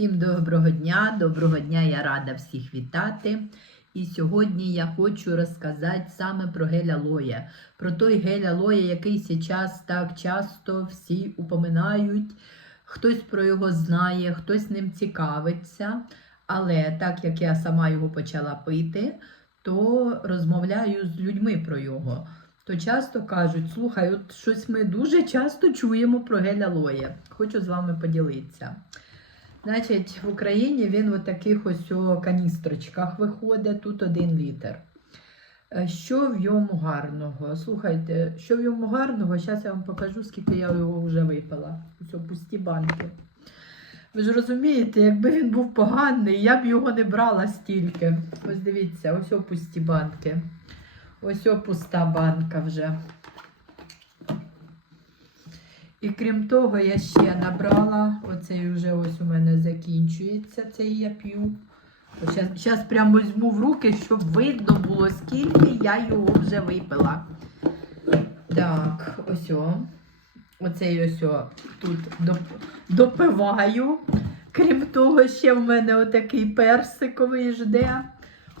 Всім доброго дня, доброго дня, я рада всіх вітати. І сьогодні я хочу розказати саме про гель алоє. Про той гель алоє, який зараз так часто всі упоминають. Хтось про його знає, хтось ним цікавиться. Але так як я сама його почала пити, то розмовляю з людьми про його. То часто кажуть, слухай, от щось ми дуже часто чуємо про гель алоє. Хочу з вами поділитися. Значить, в Україні він в таких ось каністрочках виходить, тут один літр. Е, Що в йому гарного? Слухайте, що в йому гарного, зараз я вам покажу, скільки я його вже випила. Ось пусті банки. Ви ж розумієте, якби він був поганий, я б його не брала стільки. Ось дивіться, ось пусті банки. Ось пуста банка вже. І крім того, я ще набрала, оцей вже ось у мене закінчується, цей я п'ю. Зараз прямо візьму в руки, щоб видно було, скільки я його вже випила. Так, ось о. Оцей ось о, тут допиваю. Крім того, ще в мене отакий персиковий жде.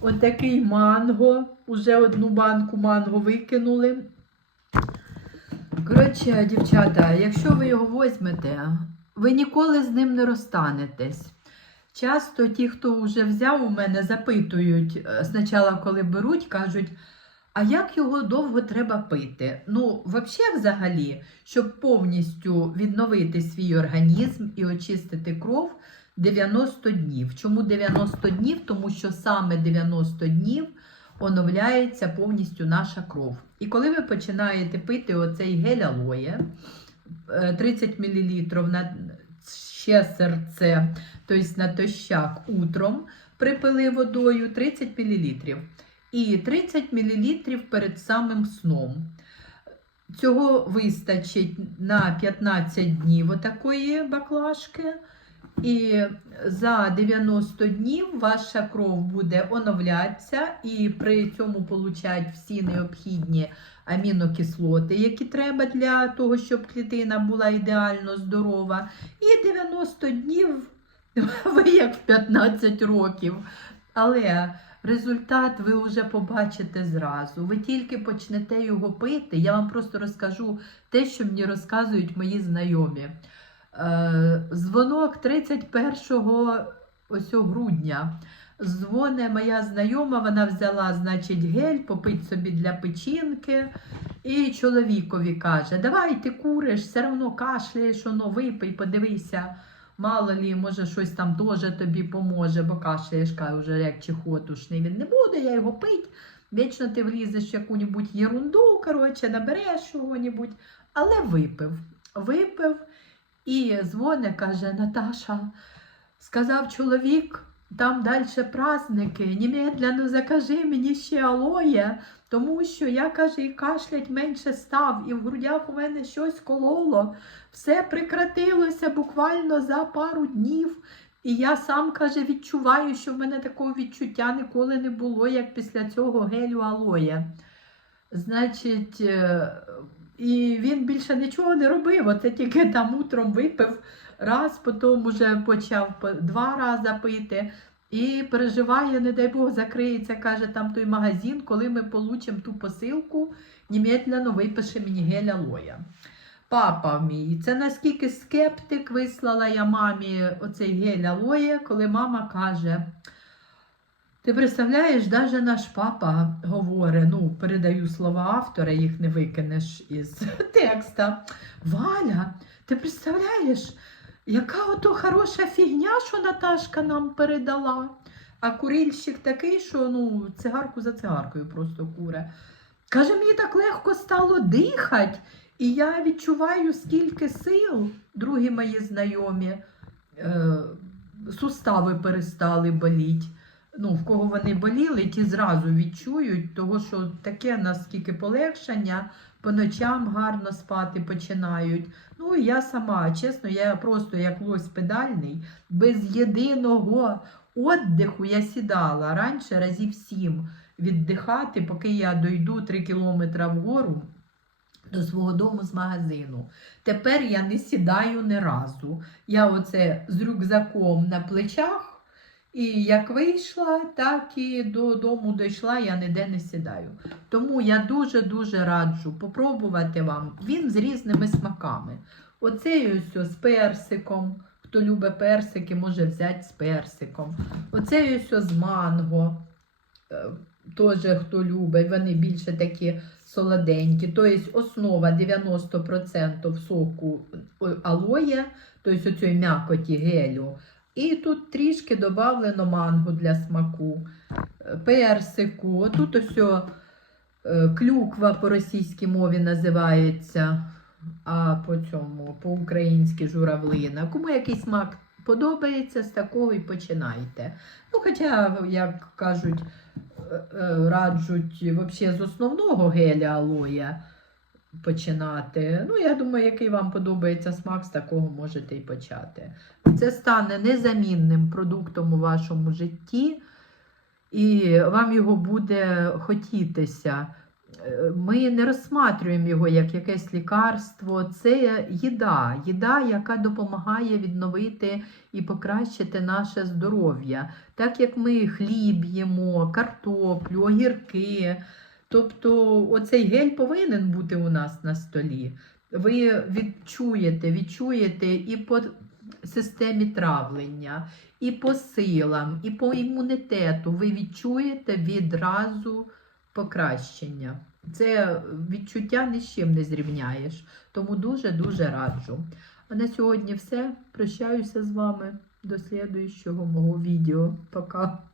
Отакий манго. Уже одну банку манго викинули. Коротше, дівчата, якщо ви його візьмете, ви ніколи з ним не розстанетесь. Часто ті, хто вже взяв у мене, запитують е, спочатку, коли беруть, кажуть, а як його довго треба пити? Ну, взагалі, взагалі, щоб повністю відновити свій організм і очистити кров 90 днів. Чому 90 днів? Тому що саме 90 днів оновляється повністю наша кров. І коли ви починаєте пити оцей гель алоє, е, 30 мл на ще серце, тобто на тощак утром припили водою 30 мл. І 30 мл перед самим сном. Цього вистачить на 15 днів отакої баклажки. І за 90 днів ваша кров буде оновлятися і при цьому получать всі необхідні амінокислоти, які треба для того, щоб клітина була ідеально здорова. І 90 днів ви як в 15 років. Але результат ви вже побачите зразу. Ви тільки почнете його пити. Я вам просто розкажу те, що мені розказують мої знайомі. Е, Дзвонок 31 ось грудня. Дзвоне моя знайома, вона взяла, значить, гель, попить собі для печінки. І чоловікові каже: Давай ти куриш, все одно кашляєш, воно випий, подивися. Мало лі, може, щось там теж тобі поможе, бо кашляєш, каже, вже як чехотушний. Він не буде, я його пить. Вічно ти влізеш в яку-небудь єрунду, коротше, набереш чого-небудь. Але випив. Випив. І дзвоне, каже, Наташа, сказав чоловік, там далі праздники, немедленно закажи мені ще алоє, тому що я, каже, і кашлять менше став, і в грудях у мене щось кололо. Все прекратилося буквально за пару днів. І я сам, каже, відчуваю, що в мене такого відчуття ніколи не було, як після цього гелю алоє. Значить, е, і він більше нічого не робив. Оце тільки там утром випив раз, потім вже почав два рази пити. І переживає, не дай Бог, закриється, каже, там той магазин, коли ми получимо ту посилку, немедленно випише мені гель алоя. Папа мій, це наскільки скептик вислала я мамі оцей гель алоє, коли мама каже. Ти представляєш, навіть наш папа говорить, ну, передаю слова автора, їх не викинеш із текста. Валя, ти представляєш, яка ото хороша фігня, що Наташка нам передала. А курильщик такий, що ну, цигарку за цигаркою просто куре. Каже, мені так легко стало дихати, і я відчуваю, скільки сил, другі мої знайомі, е, сустави перестали боліти ну, в кого вони боліли, ті зразу відчують, того, що таке наскільки полегшення, по ночам гарно спати починають. Ну, я сама, чесно, я просто як лось педальний, без єдиного віддиху я сідала раніше разів сім віддихати, поки я дойду 3 кілометри вгору. до свого дому з магазину. Тепер я не сідаю ні разу. Я оце з рюкзаком на плечах. І як вийшла, так і додому дійшла, я ніде не сідаю. Тому я дуже-дуже раджу попробувати вам. Він з різними смаками. Оцей ось з персиком. Хто любить персики, може взяти з персиком. Оцей ось з манго. Е, Теж хто любить, вони більше такі солоденькі. Тобто основа 90% соку алоє, тобто оцієї м'якоті гелю. І тут трішки додавлено манго для смаку, е, персику. Тут ось е, клюква по російській мові називається, а по цьому, по-українськи журавлина. Кому який смак подобається, з такого і починайте. Ну, хоча, як кажуть, е, раджуть взагалі з основного геля алоя починати. Ну, я думаю, який вам подобається смак, з такого можете і почати. Це стане незамінним продуктом у вашому житті, і вам його буде хотітися. Е, Ми не розсматрюємо його як якесь лікарство. Це їда, їда, яка допомагає відновити і покращити наше здоров'я. Так як ми хліб їмо, картоплю, огірки. Тобто оцей гель повинен бути у нас на столі. Ви відчуєте, відчуєте і по системі травлення, і по силам, і по імунітету. Ви відчуєте відразу покращення. Це відчуття ні з чим не зрівняєш. Тому дуже-дуже раджу. А на сьогодні все. Прощаюся з вами до слідуючого мого відео. Пока.